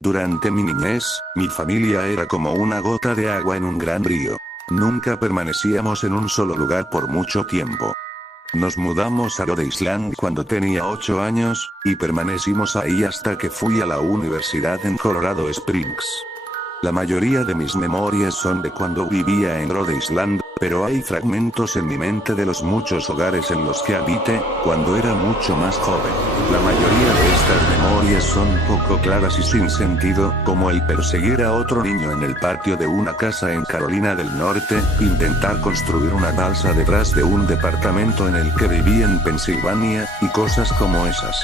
Durante mi niñez, mi familia era como una gota de agua en un gran río. Nunca permanecíamos en un solo lugar por mucho tiempo. Nos mudamos a Rhode Island cuando tenía 8 años, y permanecimos ahí hasta que fui a la universidad en Colorado Springs. La mayoría de mis memorias son de cuando vivía en Rhode Island, pero hay fragmentos en mi mente de los muchos hogares en los que habité, cuando era mucho más joven. La mayoría de estas memorias son poco claras y sin sentido, como el perseguir a otro niño en el patio de una casa en Carolina del Norte, intentar construir una balsa detrás de un departamento en el que viví en Pensilvania, y cosas como esas.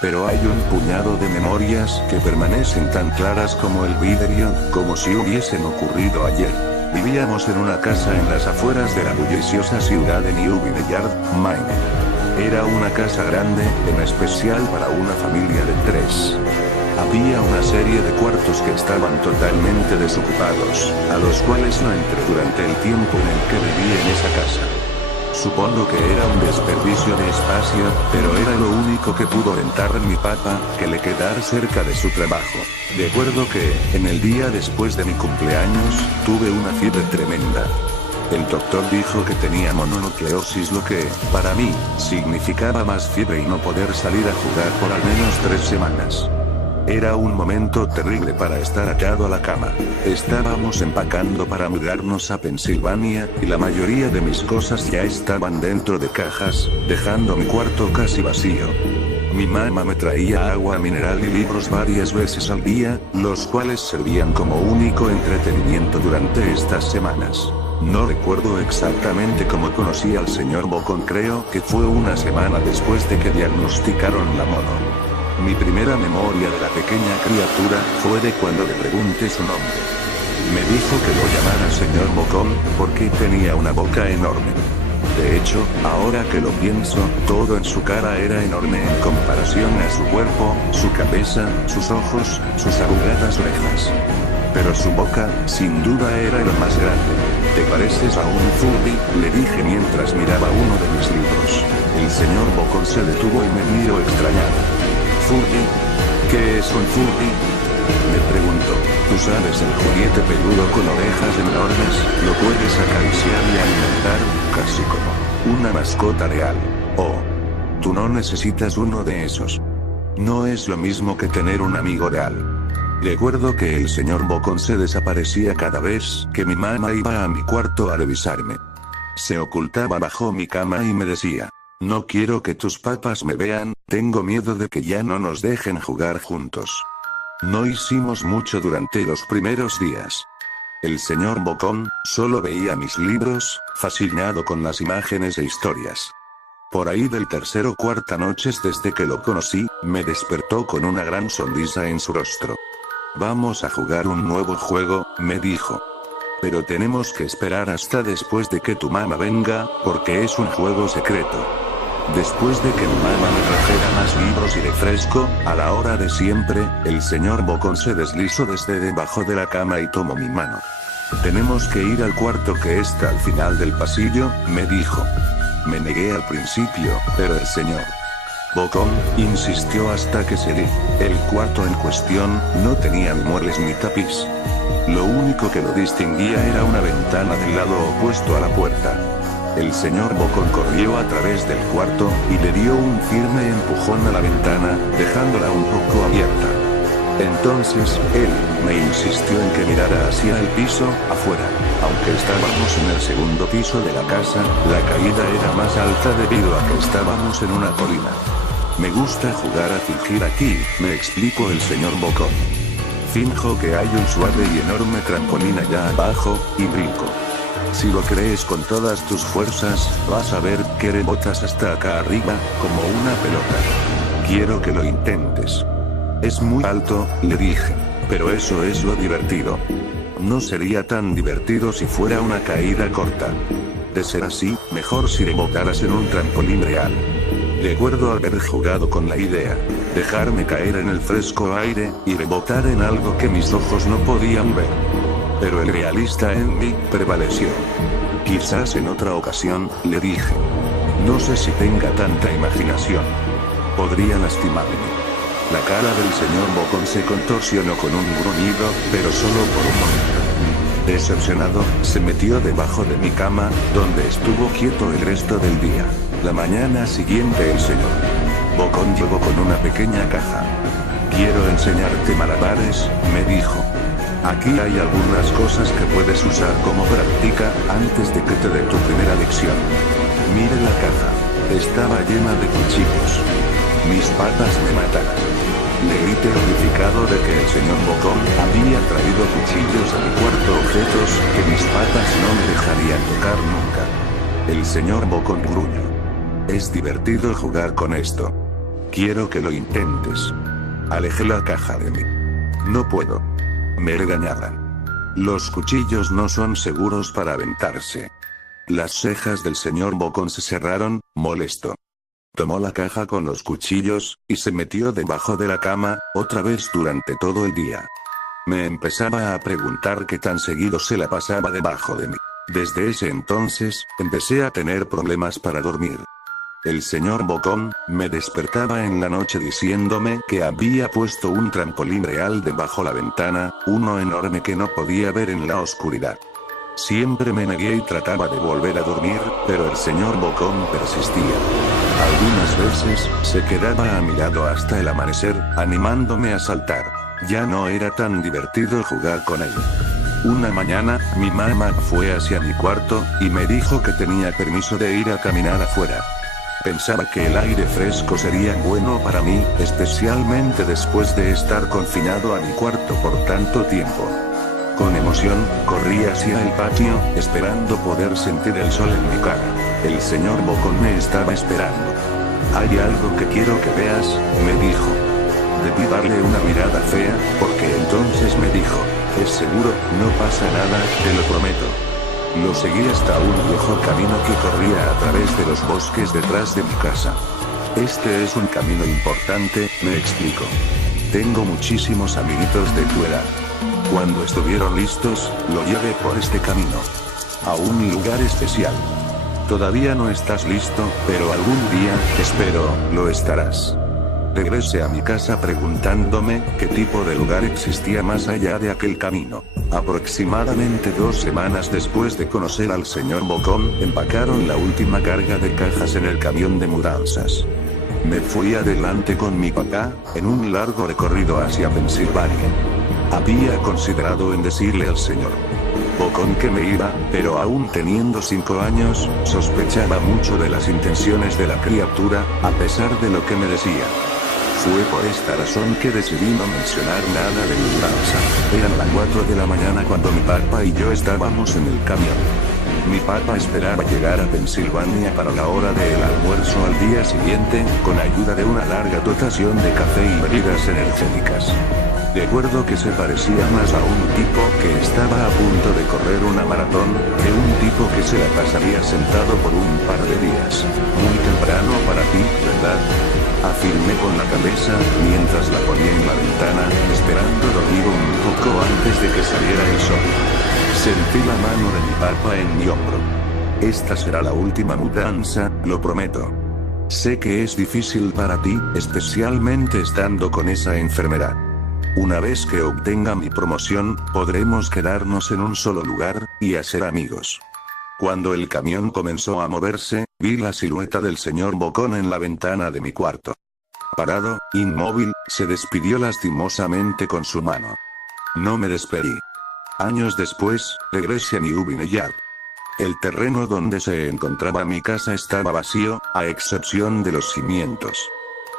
Pero hay un puñado de memorias que permanecen tan claras como el vidrio, como si hubiesen ocurrido ayer. Vivíamos en una casa en las afueras de la bulliciosa ciudad de New Vineyard, Maine. Era una casa grande, en especial para una familia de 3. Había una serie de cuartos que estaban totalmente desocupados, a los cuales no entré durante el tiempo en el que viví en esa casa. Supongo que era un desperdicio de espacio, pero era lo único que pudo rentar mi papá, que le quedara cerca de su trabajo. Recuerdo que, en el día después de mi cumpleaños, tuve una fiebre tremenda. El doctor dijo que tenía mononucleosis, lo que, para mí, significaba más fiebre y no poder salir a jugar por al menos 3 semanas. Era un momento terrible para estar atado a la cama. Estábamos empacando para mudarnos a Pensilvania, y la mayoría de mis cosas ya estaban dentro de cajas, dejando mi cuarto casi vacío. Mi mamá me traía agua mineral y libros varias veces al día, los cuales servían como único entretenimiento durante estas semanas. No recuerdo exactamente cómo conocí al señor Bocón, creo que fue una semana después de que diagnosticaron la mono. Mi primera memoria de la pequeña criatura fue de cuando le pregunté su nombre. Me dijo que lo llamara señor Bocón, porque tenía una boca enorme. De hecho, ahora que lo pienso, todo en su cara era enorme en comparación a su cuerpo, su cabeza, sus ojos, sus arrugadas orejas. Pero su boca, sin duda, era lo más grande. ¿Te pareces a un Furby?, le dije mientras miraba uno de mis libros. El señor Bocón se detuvo y me miró extrañado. ¿Furby? ¿Qué es un Furby?, me preguntó. Tú sabes, el juguete peludo con orejas enormes, lo puedes acariciar y alimentar, casi como una mascota real. Oh. Tú no necesitas uno de esos. No es lo mismo que tener un amigo real. Recuerdo que el señor Bocón se desaparecía cada vez que mi mamá iba a mi cuarto a revisarme. Se ocultaba bajo mi cama y me decía: no quiero que tus papás me vean, tengo miedo de que ya no nos dejen jugar juntos. No hicimos mucho durante los primeros días. El señor Bocón solo veía mis libros, fascinado con las imágenes e historias. Por ahí del tercer o cuarta noches desde que lo conocí, me despertó con una gran sonrisa en su rostro. Vamos a jugar un nuevo juego, me dijo. Pero tenemos que esperar hasta después de que tu mamá venga, porque es un juego secreto. Después de que mi mamá me trajera más libros y refresco, a la hora de siempre, el señor Bocón se deslizó desde debajo de la cama y tomó mi mano. Tenemos que ir al cuarto que está al final del pasillo, me dijo. Me negué al principio, pero el señor Bocón insistió hasta que cedí. El cuarto en cuestión no tenía ni muebles ni tapiz. Lo único que lo distinguía era una ventana del lado opuesto a la puerta. El señor Bocón corrió a través del cuarto, y le dio un firme empujón a la ventana, dejándola un poco abierta. Entonces, él me insistió en que mirara hacia el piso, afuera. Aunque estábamos en el segundo piso de la casa, la caída era más alta debido a que estábamos en una colina. Me gusta jugar a fingir aquí, me explicó el señor Bocón. Finjo que hay un suave y enorme trampolín allá abajo, y brinco. Si lo crees con todas tus fuerzas, vas a ver que rebotas hasta acá arriba, como una pelota. Quiero que lo intentes. Es muy alto, le dije. Pero eso es lo divertido. No sería tan divertido si fuera una caída corta. De ser así, mejor si rebotaras en un trampolín real. Recuerdo haber jugado con la idea. Dejarme caer en el fresco aire, y rebotar en algo que mis ojos no podían ver. Pero el realista en mí prevaleció. Quizás en otra ocasión, le dije. No sé si tenga tanta imaginación. Podría lastimarme. La cara del señor Bocón se contorsionó con un gruñido, pero solo por un momento. Decepcionado, se metió debajo de mi cama, donde estuvo quieto el resto del día. La mañana siguiente el señor Bocón llegó con una pequeña caja. Quiero enseñarte malabares, me dijo. Aquí hay algunas cosas que puedes usar como práctica, antes de que te dé tu primera lección. Mire la caja. Estaba llena de cuchillos. Mis patas me mataron. Le grité horrificado de que el señor Bocón había traído cuchillos a mi cuarto, objetos que mis patas no me dejarían tocar nunca. El señor Bocón gruñó. Es divertido jugar con esto. Quiero que lo intentes. Alejé la caja de mí. No puedo. Me regañaban. Los cuchillos no son seguros para aventarse. Las cejas del señor Bocón se cerraron, molesto. Tomó la caja con los cuchillos, y se metió debajo de la cama, otra vez durante todo el día. Me empezaba a preguntar qué tan seguido se la pasaba debajo de mí. Desde ese entonces, empecé a tener problemas para dormir. El señor Bocón me despertaba en la noche diciéndome que había puesto un trampolín real debajo la ventana, uno enorme que no podía ver en la oscuridad. Siempre me negué y trataba de volver a dormir, pero el señor Bocón persistía. Algunas veces, se quedaba a mi lado hasta el amanecer, animándome a saltar. Ya no era tan divertido jugar con él. Una mañana, mi mamá fue hacia mi cuarto, y me dijo que tenía permiso de ir a caminar afuera. Pensaba que el aire fresco sería bueno para mí, especialmente después de estar confinado a mi cuarto por tanto tiempo. Con emoción, corrí hacia el patio, esperando poder sentir el sol en mi cara. El señor Bocón me estaba esperando. Hay algo que quiero que veas, me dijo. Debí darle una mirada fea, porque entonces me dijo, es seguro, no pasa nada, te lo prometo. Lo seguí hasta un viejo camino que corría a través de los bosques detrás de mi casa. Este es un camino importante, me explicó. Tengo muchísimos amiguitos de tu edad. Cuando estuvieron listos, lo llevé por este camino. A un lugar especial. Todavía no estás listo, pero algún día, espero, lo estarás. Regresé a mi casa preguntándome qué tipo de lugar existía más allá de aquel camino. Aproximadamente 2 semanas después de conocer al señor Bocón, empacaron la última carga de cajas en el camión de mudanzas. Me fui adelante con mi papá, en un largo recorrido hacia Pensilvania. Había considerado en decirle al señor Bocón que me iba, pero aún teniendo 5 años, sospechaba mucho de las intenciones de la criatura, a pesar de lo que me decía. Fue por esta razón que decidí no mencionar nada de mi mudanza. Eran las 4 de la mañana cuando mi papá y yo estábamos en el camión. Mi papá esperaba llegar a Pensilvania para la hora del almuerzo al día siguiente, con ayuda de una larga dotación de café y bebidas energéticas. Recuerdo que se parecía más a un tipo que estaba a punto de correr una maratón, que un tipo que se la pasaría sentado por un par de días. Muy temprano para ti, ¿verdad? Afirmé con la cabeza, mientras la ponía en la ventana, esperando dormir un poco antes de que saliera el sol. Sentí la mano de mi papá en mi hombro. Esta será la última mudanza, lo prometo. Sé que es difícil para ti, especialmente estando con esa enfermedad. Una vez que obtenga mi promoción, podremos quedarnos en un solo lugar, y hacer amigos. Cuando el camión comenzó a moverse, vi la silueta del señor Bocón en la ventana de mi cuarto. Parado, inmóvil, se despidió lastimosamente con su mano. No me despedí. Años después, regresé a New Vineyard. El terreno donde se encontraba mi casa estaba vacío, a excepción de los cimientos.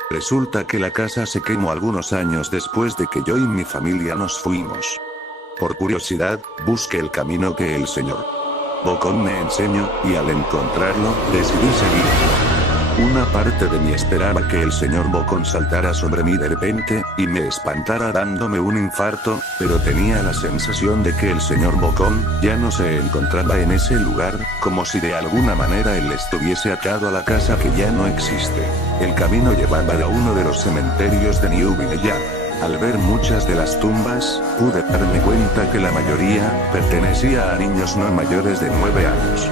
Resulta que la casa se quemó algunos años después de que yo y mi familia nos fuimos. Por curiosidad, busqué el camino que el señor Bocón me enseñó, y al encontrarlo, decidí seguirlo. Una parte de mí esperaba que el señor Bocón saltara sobre mí de repente, y me espantara dándome un infarto, pero tenía la sensación de que el señor Bocón ya no se encontraba en ese lugar, como si de alguna manera él estuviese atado a la casa que ya no existe. El camino llevaba a uno de los cementerios de New Vineyard. Al ver muchas de las tumbas, pude darme cuenta que la mayoría pertenecía a niños no mayores de 9 años.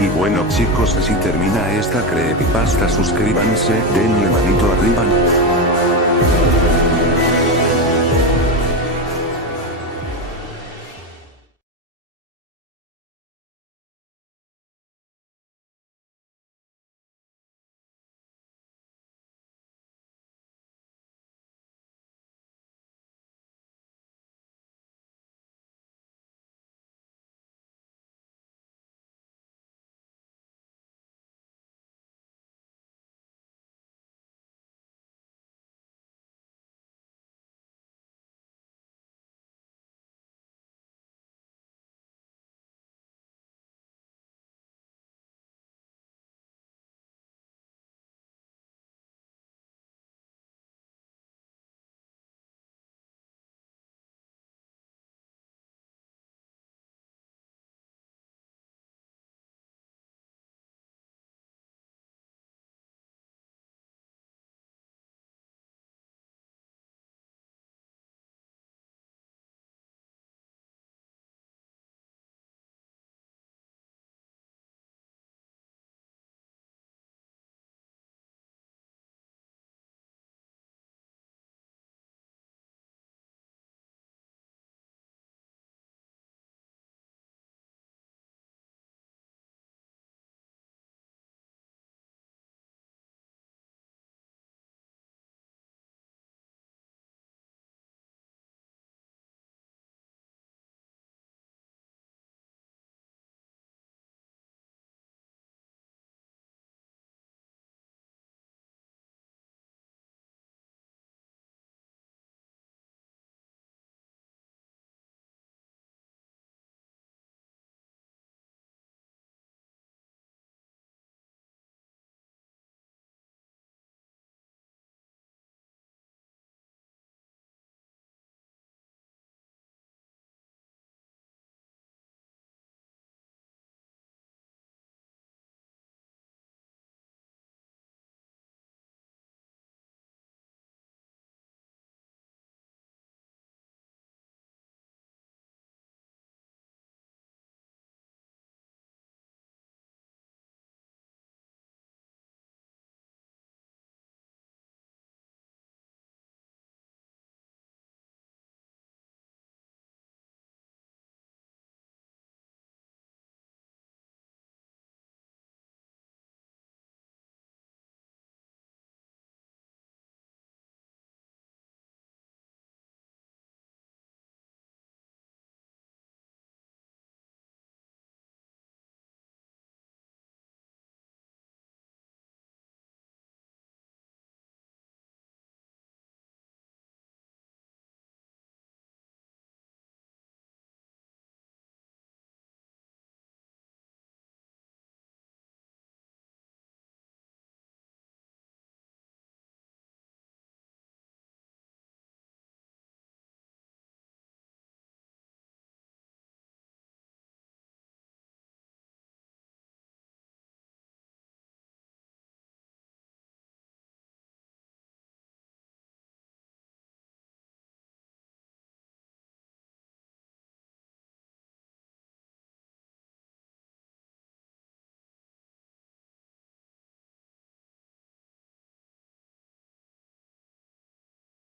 Y bueno chicos, así termina esta creepypasta. Suscríbanse, denle manito arriba.